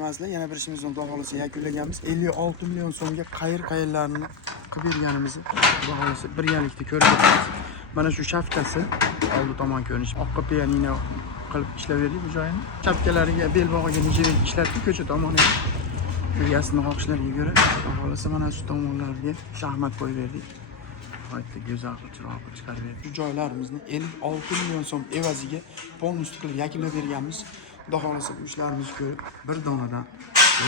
emaslar. Yana bir ishimizni Xudo xolasa yakunlaganmiz. 56 million so'mga qayerlarni qilib berganimizni Xudo xolasa birgalikda ko'rib o'tamiz. Mana shu shafkasi oldi tomon ko'rinish. Oqqa pianino qilib ishlab berdik bu joyni. Shapkalariga, bel bog'iga necha ishlatdik ko'cha tomoniga. Egasini xohishlariga ko'ra, Xudo xolasa mana shu tomonlarga shaxmat qo'yib berdik. Hayotda go'zal chiroq chiqarib berdik. Shu joylarimizni 56 million so'm evaziga bonus qilib yakunlab berganmiz. Xudo xolasa bu ishlarimizni ko'rib, bir donadan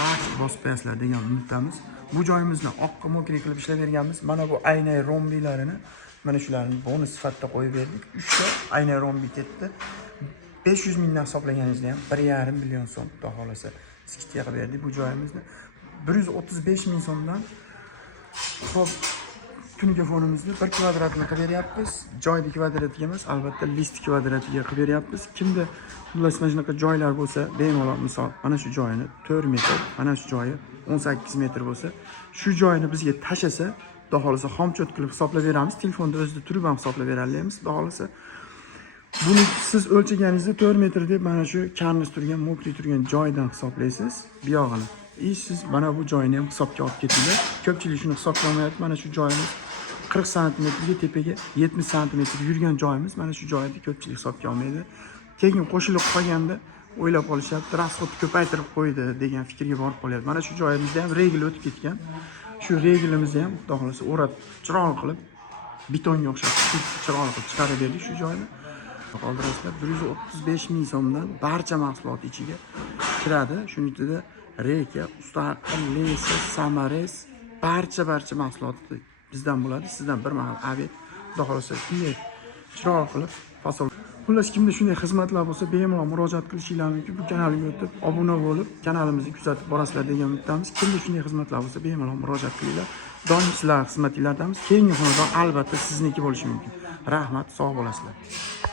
like bosib qo'yasizlar degan umiddamiz. Bu joyimizni oqqa mokri qilib ishlab berganmiz. Mana bu aynay rombilarini mana shularni bonus sifatida qo'yib berdik. 3 ta aynay rombi ketdi. 500 mingdan hisoblaganingizda ham 1,5 million so'm Xudo xolasa skidga qilib berdik bu joyimizni. 135 ming so'mdan hop tunuka fonimizni 1 kvadratni qilib beryapmiz. Joyni kvadratiga emas, albatta list kvadratiga qilib beryapmiz. Kimda xullas mana shunaqa joylar bo'lsa, bemalol misol mana shu joyini 4 metr, mana shu joyi 18 metr bo'lsa, shu joyini bizga tashasa, Xudo xolasa xomchot qilib hisoblab beramiz. Telefonda o'zida turib ham hisoblab beramiz. Xudo xolasa buni siz o'lchaganingizda 4 metr deb mana shu karniz turgan, mokri turgan joydan hisoblaysiz bu yog'ini. Siz mana bu joyni ham hisobga olib ketinglar. Ko'pchilik shuni hisoblamayapti. Mana shu joyimiz 40 santimetrga tepaga 70 santimetr yurgan joyimiz. Mana shu joyni ko'pchilik hisobga olmaydi. Keyin qo'shilib qolganda o'ylab qolishyapti, rasxodni ko'paytirib qo'ydi degan fikrga borib qolyapti. Mana shu joyimizda ham regl o'tib ketgan. Shu reglimizni ham Xudo xolasa o'rab chiroq qilib betonga o'xshab chiroq qilib chiqarib berdik shu joyni. Qoldirasizlar 135 ming so'mdan barcha mahsulot ichiga kiradi. Shuning ichida reka, ustaqil, lesa, samares barcha mahsuloti bizdan bo'ladi. Sizdan bir mahal avet Xudo xolasa shunday chiroq qilib fasol. Xullas kimda shunday xizmatlar bo'lsa, bemalol murojaat qilishingiz mumkin. Bu kanalga o'tib, obuna bo'lib, kanalimizni kuzatib borasizlar degan umiddamiz. Kimda shunday xizmatlar bo'lsa, bemalol murojaat qilinglar. Doim sizlar xizmatinglardamiz. Keyingi xonadon albatta sizniki bo'lishi mumkin. Rahmat, sog' bo'lasizlar.